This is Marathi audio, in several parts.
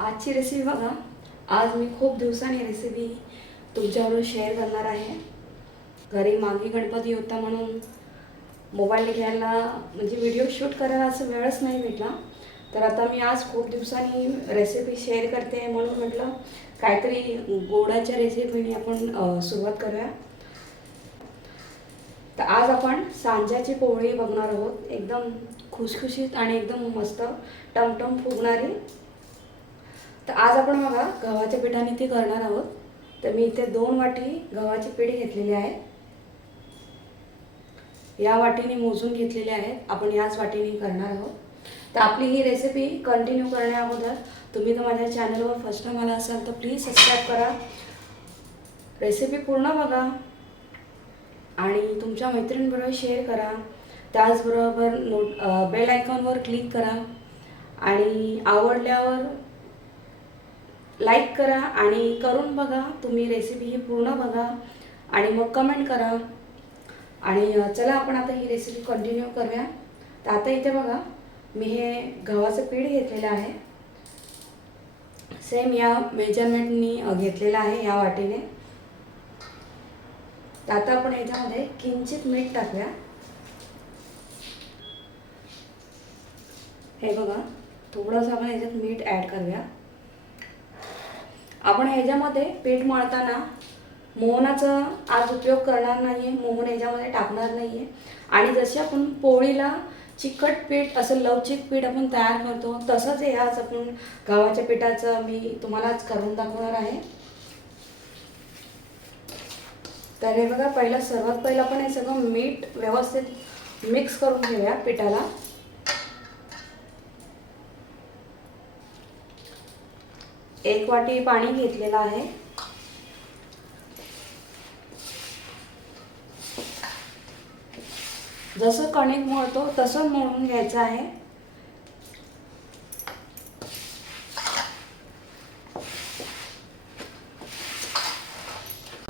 आजची रेसिपी बघा. आज मी खूप दिवसांनी रेसिपी तुमच्याबरोबर शेअर करणार आहे. घरी मागे गणपती होता म्हणून मोबाईल घ्यायला म्हणजे व्हिडिओ शूट करायला असं वेळच नाही भेटला. तर आता मी आज खूप दिवसांनी रेसिपी शेअर करते म्हणून म्हटलं काहीतरी गोडाच्या रेसिपीने आपण सुरुवात करूया. तर आज आपण सांज्याची पोळी बघणार आहोत. एकदम खुशखुशीत आणि एकदम मस्त टमटम फुगणारी तर आज आपण बघा गव्हाच्या पिठाने ती करणार आहोत. तर मी इथे दोन वाटी गव्हाचे पीठ घेतलेले आहे. या वाटीने मोजून घेतलेले आहेत. आपण याच वाटीने करणार आहोत. तर आपली ही रेसिपी कंटिन्यू करण्या अगोदर तुम्ही तर माझ्या चॅनलवर फर्स्ट टाइम आला असाल तर प्लीज सबस्क्राईब करा. रेसिपी पूर्ण बघा. आणि तुमच्या मैत्रिणींबरोबर शेअर करा. त्याचबरोबर नोट बेल आयकॉनवर क्लिक करा. आणि आवडल्यावर लाईक करा आणि करून बघा. तुम्ही रेसिपी ही पूर्ण बघा आणि मग कमेंट करा. आणि चला आपण आता ही रेसिपी कंटिन्यू करूया. तर आता इथे बघा मी हे गव्हाचं पीठ घेतलेलं आहे. सेम या मेजरमेंटनी घेतलेलं आहे या वाटीने. तर आता आपण याच्यामध्ये किंचित मीठ टाकूया. हे बघा थोडंसं आपण याच्यात मीठ ॲड करूया. आपण ह्याच्यामध्ये पीठ मळताना मोहनाचा आज उपयोग करणार नाही आहे मोहन ह्याच्यामध्ये टाकणार नाही आहे आणि जशी आपण पोळीला चिकट पीठ असं लवचिक पीठ आपण तयार करतो तसंच हे आज आपण गव्हाच्या पिठाचं मी तुम्हाला आज करून दाखवणार आहे. तर हे बघा पहिलं सर्वात पहिलं आपण हे सगळं मीठ व्यवस्थित मिक्स करून घेऊया पिठाला. एक वाटी पाणी घेतलेलं आहे. जसं कणिक मळतो तसं मळून घ्यायचं आहे.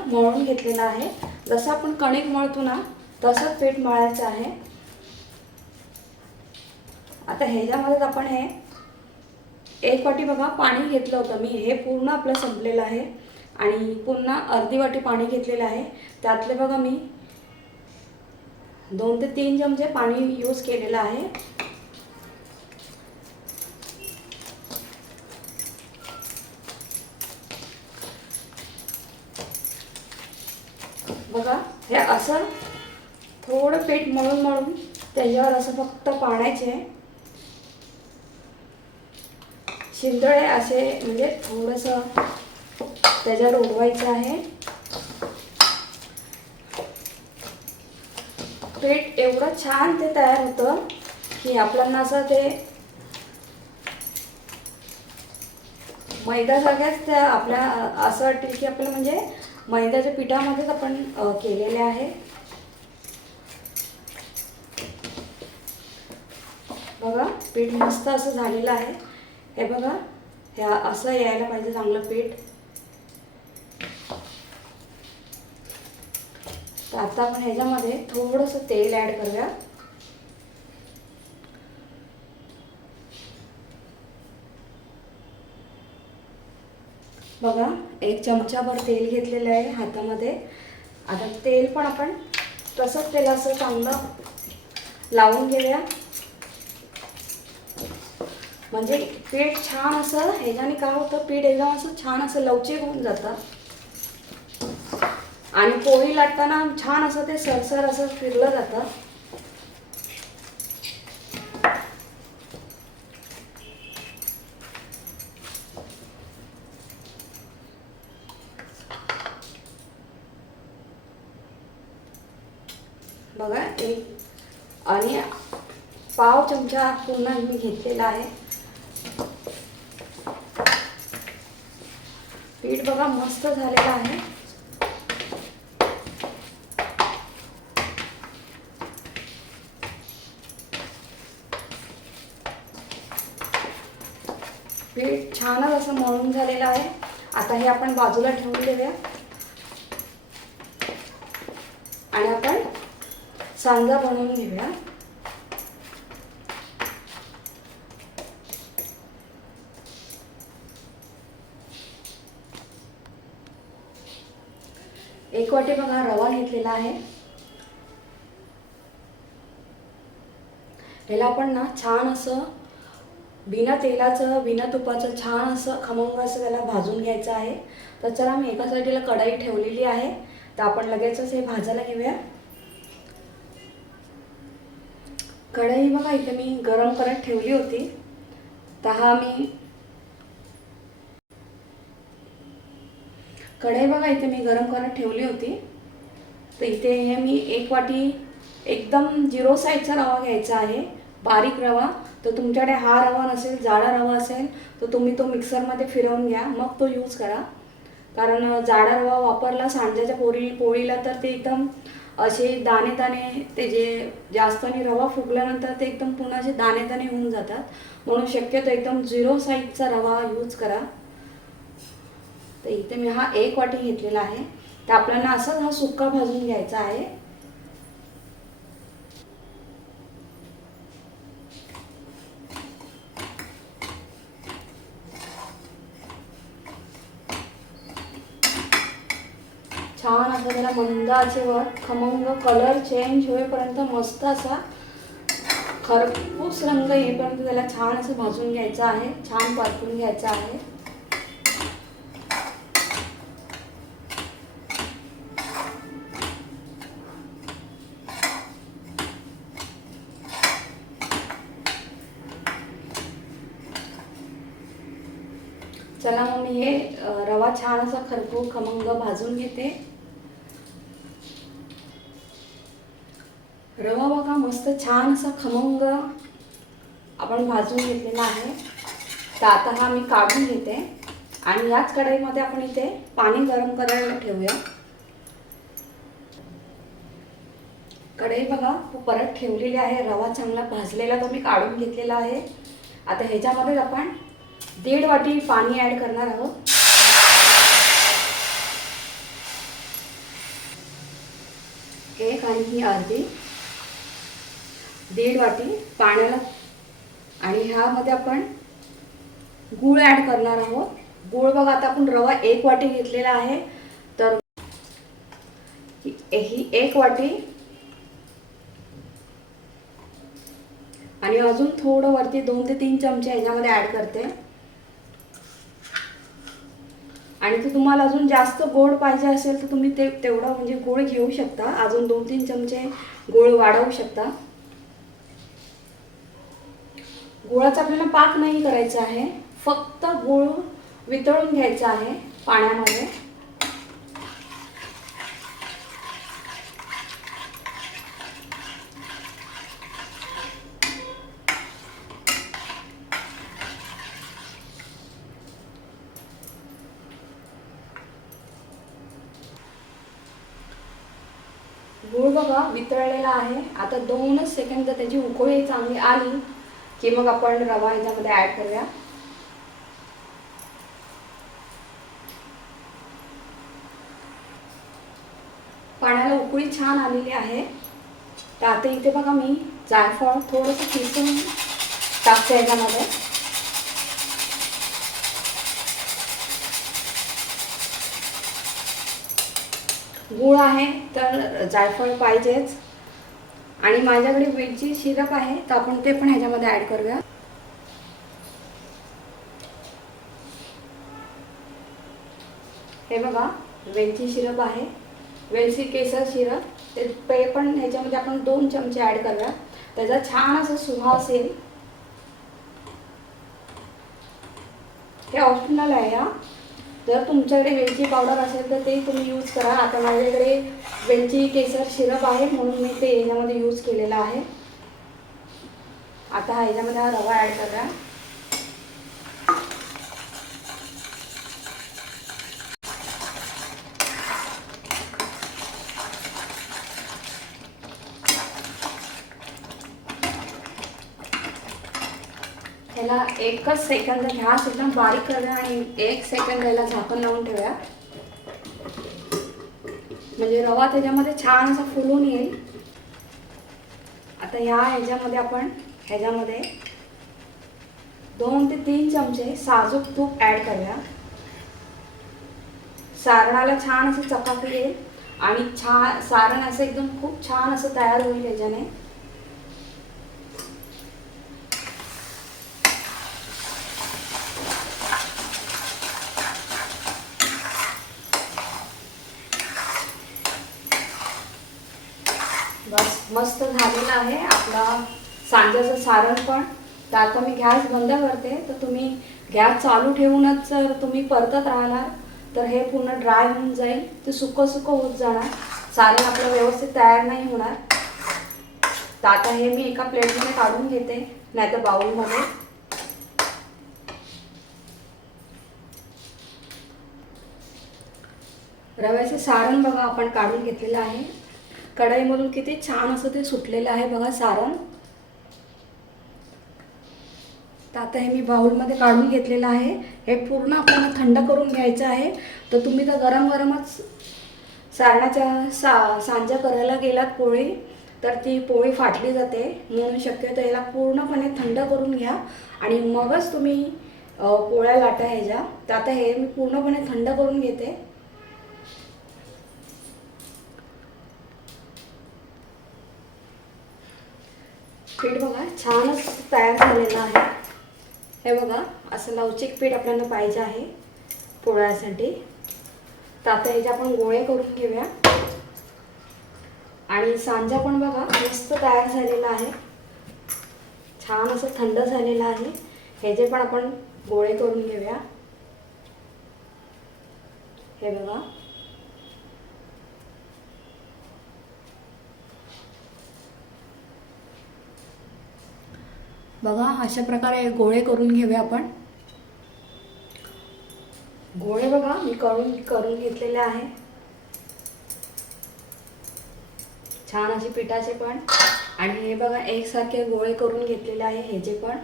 मळून घेतलेलं आहे. जसं आपण कणिक मळतो ना तसंच पीठ मळायचं आहे. आता ह्याच्यामध्ये आपण हे एक वाटी बघा पाणी घेतलं होतं मी. हे पूर्ण आपलं संपलेलं आहे. आणि पुन्हा अर्धी वाटी पाणी घेतलेलं आहे. त्यातले बघा मी दोन ते तीन चमचे पाणी यूज केलेलं आहे. बघा हे असं थोडं पीठ मळून मळून त्याच्यावर असं फक्त पाण्याचे शिंदळे असे म्हणजे थोडंसं त्याच्यावर उडवायचं आहे. पीठ एवढं छान ते तयार होतं की आपल्याला असं ते मैद्यासारख्याच त्या आपल्या असं वाटेल की आपलं म्हणजे मैद्याच्या पिठामध्येच आपण केलेले आहे. बघा पीठ मस्त असं झालेलं आहे. हे बघा ह्या असं यायला पाहिजे चांगलं पीठ. तर आता आपण ह्याच्यामध्ये थोडंसं तेल ॲड करूया. बघा एक चमचाभर तेल घेतलेलं आहे हातामध्ये. आता तेल पण आपण तसंच तेल असं चांगलं लावून घेऊया. म्हणजे पीठ छान असं ह्याच्याने काय होतं पीठ एकदम असं छान असं लवचिक होऊन जातं. आणि पोळी लाटताना छान असं ते सरसर असं फिरलं जातं. बघा एक आणि पाव चमचा पुन्हा मी घेतलेला आहे. पीठ बघा मस्त झालेलं आहे. पीठ छानच असं मळून झालेलं आहे. आता हे आपण बाजूला ठेवून देऊया. आणि आपण सांजा बनवून घेऊया. एक वाटी बघा रवा घेतलेला आहे. ह्याला आपण ना छान असं बिना तेलाचं बिना तुपाचं छान असं खमंग असं त्याला भाजून घ्यायचं आहे. तर चला मी एका साईडीला कढाई ठेवलेली आहे. तर आपण लगेचच हे भाजायला घेऊया. कढई बघा इथे मी गरम करत ठेवली होती. तर हा मी कढई बघा इथे मी गरम करत ठेवली होती. तर इथे हे मी एक वाटी एकदम झिरो साईजचा रवा घ्यायचा आहे बारीक रवा. तर तुमच्याकडे हा रवा नसेल जाडा रवा असेल तर तुम्ही तो मिक्सरमध्ये फिरवून घ्या मग तो यूज करा. कारण जाडा रवा वापरला सांज्याच्या पोळी पोळीला तर ते एकदम असे दाणे दाणे ते जे जास्त आणि रवा फुगल्यानंतर ते एकदम पुन्हा असे दाणे दाणे होऊन जातात. म्हणून शक्यतो एकदम झिरो साईजचा रवा यूज करा. तर इथे मी हा एक वाटी घेतलेला आहे. तर आपल्याला असाच हा सुक्का भाजून घ्यायचा आहे. छान असा त्याला मंद वर खमंग कलर चेंज होईपर्यंत मस्त असा खरपूस रंग येईपर्यंत त्याला छान असं भाजून घ्यायचं आहे. छान परतून घ्यायचं आहे चला मग मी हे रवा छान असा खरपूर खमंग भाजून घेते. रवा बघा मस्त छान असा खमंग आपण भाजून घेतलेला आहे. तर आता हा मी काढून घेते. आणि याच कढईमध्ये आपण इथे पाणी गरम करायला ठेवूया. कढई बघा परत ठेवलेली आहे. रवा चांगला भाजलेला तो मी काढून घेतलेला आहे. आता ह्याच्यामध्येच आपण दीड वाटी पाणी ॲड करणार आहोत. एक आणि ही अर्धी. दीड वाटी पाण्याला. आणि ह्यामध्ये आपण गूळ ॲड करणार आहोत. गूळ बघा आता आपण रवा एक वाटी घेतलेला आहे. तर ही एक वाटी. आणि अजून थोडं वरती दोन ते तीन चमचे ह्याच्यामध्ये ॲड करते. आणि ते तुम्हाला अजून जास्त गोड पाहिजे असेल तर तुम्ही ते तेवढं म्हणजे गोड घेऊ शकता. अजून दोन तीन चमचे गोळ वाढवू शकता. गुळाचा आपल्याला पाक नाही करायचा आहे. फक्त गोळ वितळून घ्यायचा आहे पाण्यामध्ये गूळ बघा वितळलेला आहे आता दोनच सेकंद जर त्याची उकळी चांगली आली की मग आपण रवा ह्याच्यामध्ये ॲड करूया. पाण्याला उकळी छान आलेली आहे. तर आता इथे बघा मी जायफळ थोडंसं किसून टाकते ह्याच्यामध्ये. गूळ आहे तर जायफळ पाहिजेच. आणि माझ्याकडे वेलची शिरप आहे तर आपण ते पण ह्याच्यामध्ये ॲड करूया. हे बघा वेलची शिरप आहे. वेलची केसर शिरप ते पे पण ह्याच्यामध्ये आपण दोन चमचे ॲड करूया. त्याचा छान असा सुहास येईल हे ऑप्शनल आहे हा. जर तुमच्याकडे वेलची पावडर असेल तर ते तुम्ही यूज करा. आता माझ्याकडे वेलची केसर शिरप आहे म्हणून मी ते याच्यामध्ये यूज केलेलं आहे. आता ह्याच्यामध्ये हा रवा ॲड करा ह्याला एकच सेकंद घ्यास एकदम बारीक करूया आणि एक सेकंद ह्याला झाकण लावून ठेवूया म्हणजे रवा त्याच्यामध्ये छान असा फुलून येईल. आता ह्या ह्याच्यामध्ये आपण ह्याच्यामध्ये दोन ते तीन चमचे साजूक तूप ॲड करूया. सारणाला छान असं चपाती येईल आणि छान सारण असं एकदम खूप छान असं तयार होईल याच्याने मस्त झालेला आहे आपला सांज्याचं सारण पण. तर आता मी गॅस बंद करते. तर तुम्ही गॅस चालू ठेवूनच जर तुम्ही परतत राहणार तर हे पूर्ण ड्राय होऊन जाईल. ते सुकं सुकं होत जाणार. सारण आपलं व्यवस्थित तयार नाही होणार. तर आता हे मी एका प्लेटमध्ये काढून घेते नाहीतर बाऊलमध्ये रव्याचे सारण बघा आपण काढून घेतलेलं आहे. कढईमधून किती छान असं ते सुटलेलं आहे बघा सारण. तर आता हे मी बाऊलमध्ये काढून घेतलेलं आहे. हे पूर्ण आपल्याला थंड करून घ्यायचं आहे. तर तुम्ही तर गरम गरमच सारणाच्या सा सांजा करायला गेलात पोळी तर ती पोळी फाटली जाते. म्हणून शक्यतो याला पूर्णपणे थंड करून घ्या. आणि मगच तुम्ही पोळ्या लाटा ह्याच्या. तर आता हे मी पूर्णपणे थंड करून घेते. पीठ बघा छानच तयार झालेलं आहे. हे बघा असं लवचिक पीठ आपल्याला पाहिजे आहे पोळ्यासाठी. तर आता ह्याचे आपण गोळे करून घेऊया. आणि सांजा पण बघा मस्त तयार झालेला आहे. छान असं थंड झालेलं आहे. ह्याचे पण आपण गोळे करून घेऊया. हे बघा. बघा अशा प्रकारे गोळे करून घेऊया आपण. गोळे बघा मी करून करून घेतलेले आहे. छान असे पिठाचे पण. आणि हे बघा एकसारखे गोळे करून घेतलेले आहे ह्याचे पण.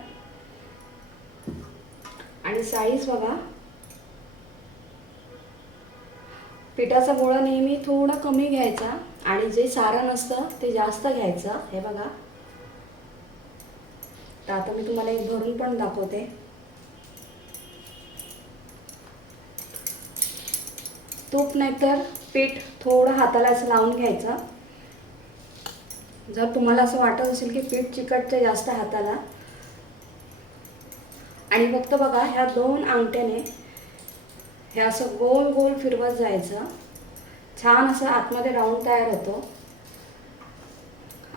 आणि साईज बघा. पिठाचा गोळा नेहमी थोडा कमी घ्यायचा आणि जे सारण असतं ते जास्त घ्यायचं हे बघा. तर आता मी तुम्हाला एक भरून पण दाखवते. तूप नाही तर पीठ थोडं हाताला असं लावून घ्यायचं. जर तुम्हाला असं वाटत असेल की पीठ चिकटचं जास्त हाताला. आणि फक्त बघा ह्या दोन अंगठ्याने हे असं गोल गोल फिरवत जायचं. छान असं आतमध्ये राऊंड तयार होतो.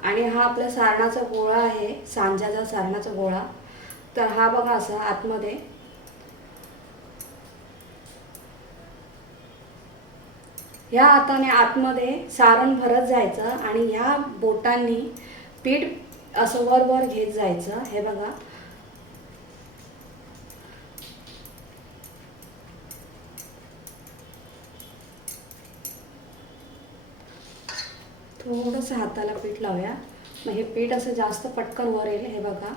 आणि हा आपला सारणाचा गोळा आहे सांजाचा सारणाचा गोळा. तर हा बघा असा आतमध्ये. ह्या हाताने आतमध्ये सारण भरत जायचं आणि ह्या बोटांनी पीठ असं वर वर घेत जायचं. हे बघा. थोडंसं हाताला पीठ लावूया. मग हे पीठ असं जास्त पटकन वर येईल हे बघा.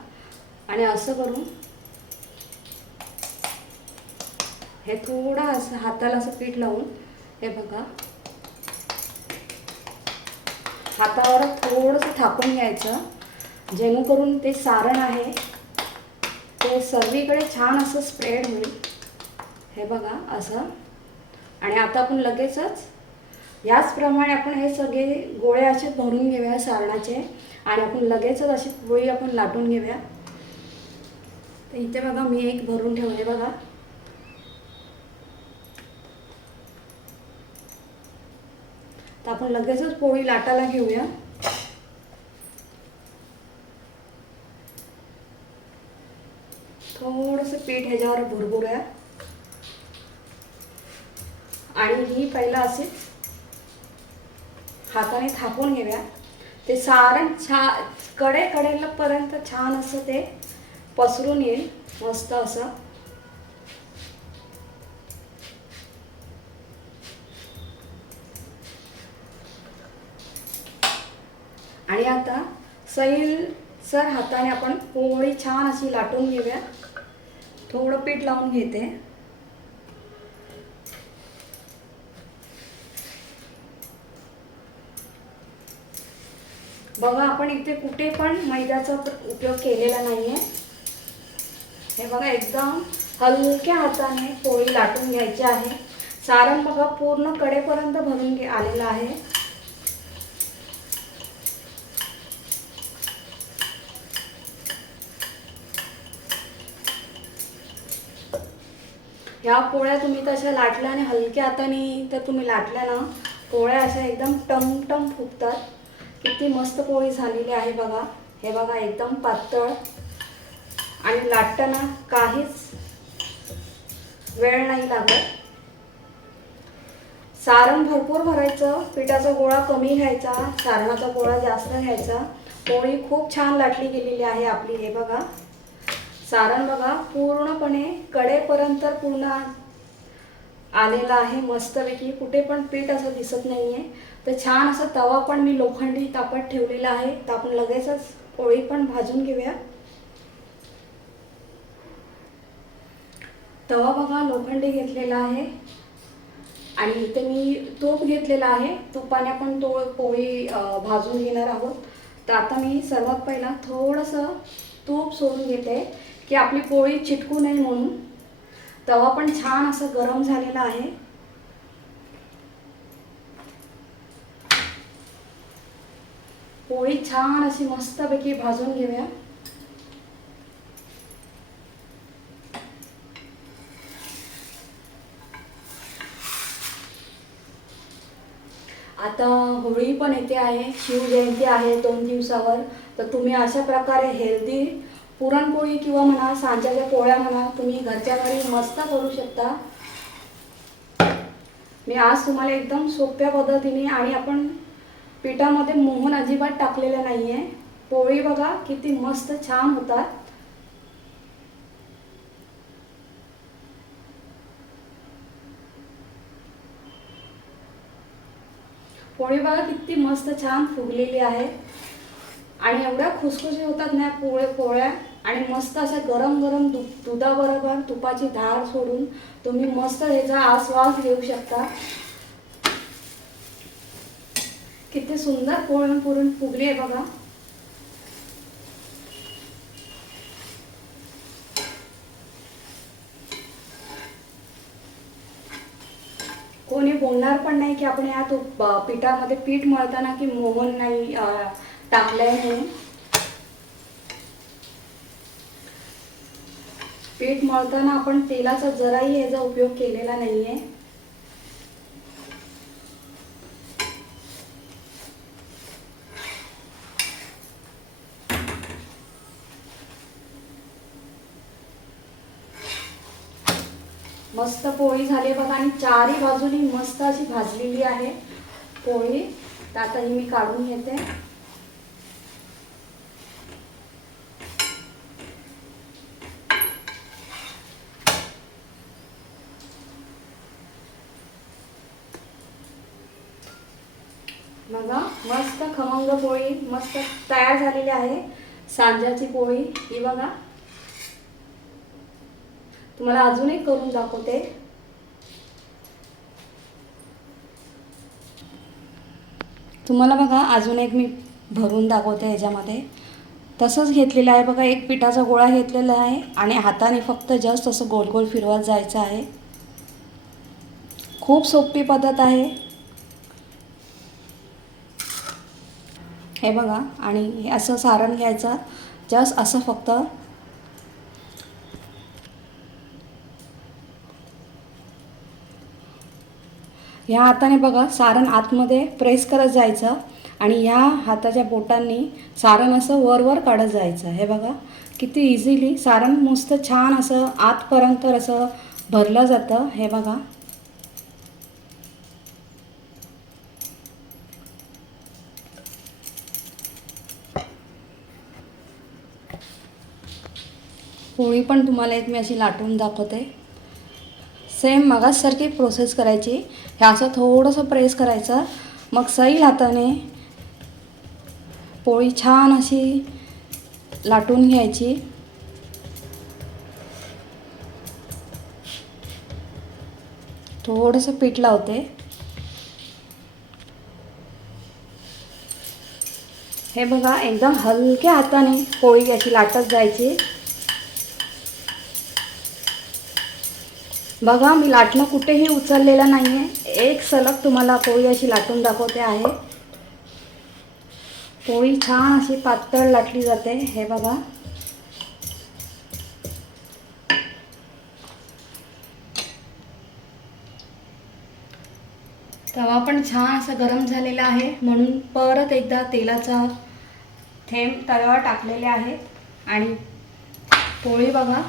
आणि असं करून हे थोडं असं हाताला असं पीठ लावून हे बघा. हातावर थोडंसं थापून घ्यायचं. जेणेकरून ते सारण आहे. ते सर्वीकडे छान असं स्प्रेड होईल. हे बघा असं. आणि आता आपण लगेचच याचप्रमाणे आपण हे सगळे गोळे असे भरून घेऊया सारणाचे. आणि आपण लगेचच अशी पोळी आपण लाटून घेऊया. तर इथे बघा मी एक भरून ठेवले बघा. तर आपण लगेचच पोळी लाटायला घेऊया. थोडंसं पीठ ह्याच्यावर भुरभुऱ्या आणि ही पहिला असेल हाताने थापून घेऊया. ते सारण छा कडे कडेपर्यंत छान असं ते पसरून येईल. मस्त असं. आणि आता सैल सर हाताने आपण पोळी छान अशी लाटून घेऊया. थोडं पीठ लावून घेते. बघा आपण इथे कुठे पण मैद्याचा उपयोग केलेला नाहीये. हे बघा एकदम हलक्या हाताने पोळी लाटून घ्यायची आहे. सारण बघा पूर्ण कडेपर्यंत भरून घे आलेलं आहे. ह्या पोळ्या तुम्ही तशा लाटल्या आणि हलक्या हाताने तर तुम्ही लाटल्या ना पोळ्या अशा एकदम टमटम फुगतात. किती मस्त पोळी झालेली आहे बघा. हे बघा एकदम पातळ आणि लाटताना काहीच वेळ नाही लागत. सारण भरपूर भरायचं पिठाचा गोळा कमी घ्यायचा सारणाचा गोळा जास्त घ्यायचा. पोळी खूप छान लाटली गेलेली आहे आपली हे बघा. सारण बघा पूर्णपणे कडेपर्यंत पूर्ण आलेलं आहे मस्तपैकी. कुठे पण पीठ असं दिसत नाही आहे तर छान असं तवा पण मी लोखंडी तापत ठेवलेला आहे. तर आपण लगेचच पोळी पण भाजून घेऊया. तवा बघा लोखंडी घेतलेला आहे. आणि इथे मी तूप घेतलेला आहे. तुपाने आपण तो पोळी भाजून घेणार आहोत. तर आता मी सर्वात पहिला थोडंसं तूप सोडून घेते की आपली पोळी चिटकू नये म्हणून. तवा पण छान असं गरम झालेला आहे. पोळी छान अशी मस्तपैकी भाजून घेऊया. आता होळी पण येते आहे शिवजयंती आहे दोन दिवसावर. तर तुम्ही अशा प्रकारे हेल्दी पुरणपोळी किंवा म्हणा सांज्याच्या पोळ्या म्हणा तुम्ही घरच्या घरी मस्त करू शकता. मी आज तुम्हाला एकदम सोप्या पद्धतीने आणि आपण पिठामध्ये मोहन अजिबात टाकलेलं नाही आहे पोळी बघा किती मस्त छान होतात. पोळी बघा किती मस्त छान फुगलेली आहे. आणि एवढ्या खुसखुशी होतात ना पोळे पोळ्या. आणि मस्त अशा गरम गरम दु दुधाबरोबर तुपाची धार सोडून तुम्ही मस्त ह्याचा आस्वाद घेऊ शकता. किती सुंदर पोळण पुरण फुगली आहे बघा. कोणी बोलणार पण नाही की आपण या तो पिठामध्ये पीठ मळताना की मोहन नाही टाकलंय म्हणून. पीठ मळताना आपण तेलाचा जराही याचा उपयोग केलेला नाहीये. मस्त पोळी झाली बघा आणि चारही बाजूनी मस्त अशी भाजलेली आहे पोळी. तर आता ही मी काढून घेते. बघा मस्त खमंग पोळी मस्त तयार झालेली आहे. सांजाची पोळी ही बघा. तुम्हाला अजून एक करून दाखवते. तुम्हाला बघा अजून एक मी भरून दाखवते ह्याच्यामध्ये. तसंच घेतलेलं आहे बघा एक पिठाचा गोळा घेतलेला आहे आणि हाताने फक्त जस्ट असं गोल गोल फिरवत जायचं आहे. खूप सोपी पद्धत आहे. हे बघा आणि हे असं सारण घ्यायचं जस्ट असं फक्त ह्या हाताने बघा सारण आतमध्ये प्रेस करत जायचं आणि ह्या हाताच्या बोटांनी सारण असं वर वर काढत जायचं. हे बघा किती इझिली सारण मस्त छान असं आतपर्यंत असं भरलं जातं. हे बघा. पोळी पण तुम्हाला एक मी अशी लाटून दाखवते. सेम मगासारखी प्रोसेस करायची. हे असं थोडंसं प्रेस करायचं. मग सैल हाताने पोळी छान अशी लाटून घ्यायची. थोडंसं पीठ लावते. हे बघा एकदम हलक्या हाताने पोळी अशी लाटत जायची. बघा मी लाटणं कुठेही उचललेलं नाही आहे एक सलग तुम्हाला पोळी अशी लाटून दाखवते आहे. पोळी छान अशी पातळ लाटली जाते. हे बघा. तवा पण छान असा गरम झालेला आहे. म्हणून परत एकदा तेलाचा थेंब तव्यावर टाकलेले आहेत. आणि पोळी बघा.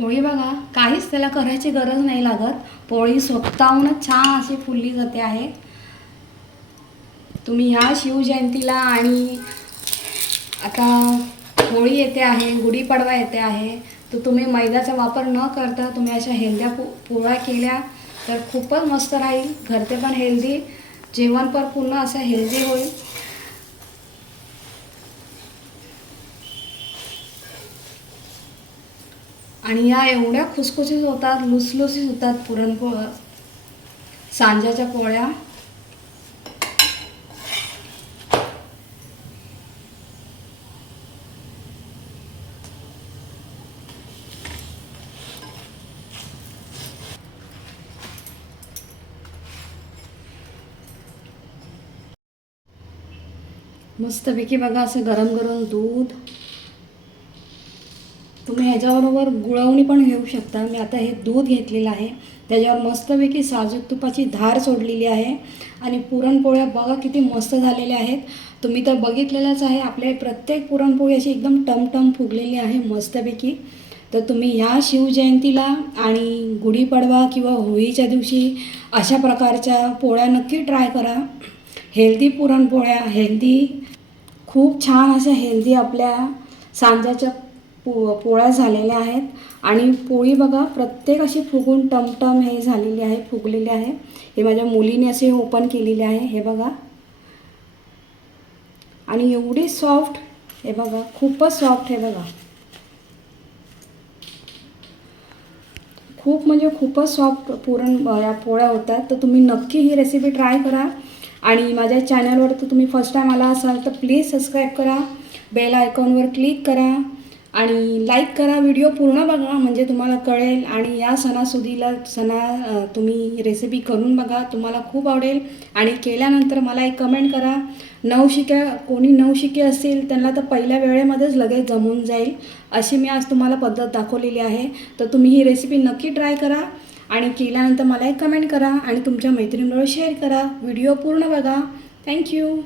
पोळी बघा काहीच त्याला करायची गरज नाही लागत. पोळी स्वतःहूनच छान अशी फुलली जाते आहे. तुम्ही ह्या शिवजयंतीला आणि आता होळी येते आहे गुढीपाडवा येते आहे तर तुम्ही मैद्याचा वापर न करता तुम्ही अशा हेल्द्या पो पोळ्या केल्या तर खूपच मस्त राहील. घरचे पण हेल्दी जेवण पण पूर्ण असं हेल्दी होईल. आणि या एवढ्या खुसखुशीत होतात लुसलुसीत होतात पुरणपोळ सांज्याच्या पोळ्या. मस्तपैकी बघा असं गरम गरम दूध. तुम्ही ह्याच्याबरोबर गुळवणी पण घेऊ शकता. मी आता हे दूध घेतलेलं आहे. त्याच्यावर मस्तपैकी साजूक तुपाची धार सोडलेली आहे. आणि पुरणपोळ्या बघा किती मस्त झालेल्या आहेत. तुम्ही तर बघितलेलंच आहे. आपल्या प्रत्येक पुरणपोळी अशी एकदम टमटम फुगलेली आहे मस्तपैकी. तर तुम्ही ह्या शिवजयंतीला आणि गुढीपाडवा किंवा होळीच्या दिवशी अशा प्रकारच्या पोळ्या नक्की ट्राय करा. हेल्दी पुरणपोळ्या हेल्दी खूप छान अशा हेल्दी आपल्या सांजाच्या पो पोळ्या झालेल्या आहेत. आणि पोळी बघा प्रत्येक अशी फुगून टमटम हे झालेली आहे फुगलेली आहे. हे माझ्या मुलीने असे ओपन केलेले आहे हे बघा. आणि एवढी सॉफ्ट हे बघा खूपच सॉफ्ट हे बघा. खूप म्हणजे खूपच सॉफ्ट पुरण या पोळ्या होतात. तर तुम्ही नक्की ही रेसिपी ट्राय करा. आणि माझ्या चॅनलवर तर तुम्ही फर्स्ट टाईम आला असाल तर प्लीज सबस्क्राईब करा. बेल आयकॉनवर क्लिक करा. आणि लाईक करा व्हिडिओ पूर्ण बघा म्हणजे तुम्हाला कळेल. आणि या सणासुदीला सणा तुम्ही रेसिपी करून बघा तुम्हाला खूप आवडेल. आणि केल्यानंतर मला एक कमेंट करा. नवशिक्या कोणी नवशिके असतील त्यांना तर पहिल्या वेळेमध्येच लगेच जमून जाईल. अशी मी आज तुम्हाला पद्धत दाखवलेली आहे. तर तुम्ही ही रेसिपी नक्की ट्राय करा. आणि केल्यानंतर मला एक कमेंट करा. आणि तुमच्या मैत्रिणीमुळे शेअर करा. व्हिडिओ पूर्ण बघा. थँक्यू